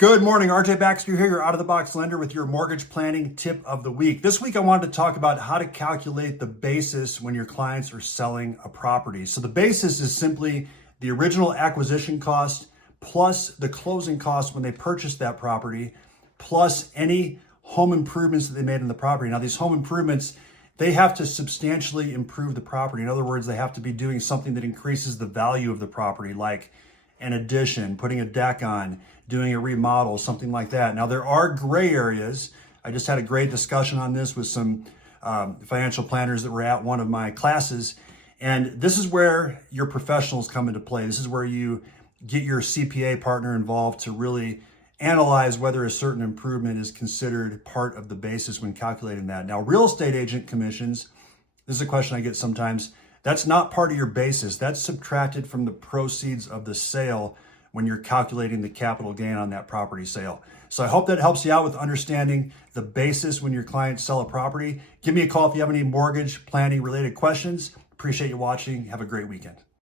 Good morning, RJ Baxter here, your out-of-the-box lender with your mortgage planning tip of the week. This week I wanted to talk about how to calculate the basis when your clients are selling a property. So the basis is simply the original acquisition cost plus the closing cost when they purchased that property, plus any home improvements that they made in the property. Now these home improvements, they have to substantially improve the property. In other words, they have to be doing something that increases the value of the property, like an addition, putting a deck on, doing a remodel, something like that. Now, there are gray areas. I just had a great discussion on this with some financial planners that were at one of my classes. And this is where your professionals come into play. This is where you get your CPA partner involved to really analyze whether a certain improvement is considered part of the basis when calculating that. Now, real estate agent commissions, this is a question I get sometimes. That's not part of your basis. That's subtracted from the proceeds of the sale when you're calculating the capital gain on that property sale. So I hope that helps you out with understanding the basis when your clients sell a property. Give me a call if you have any mortgage planning related questions. Appreciate you watching. Have a great weekend.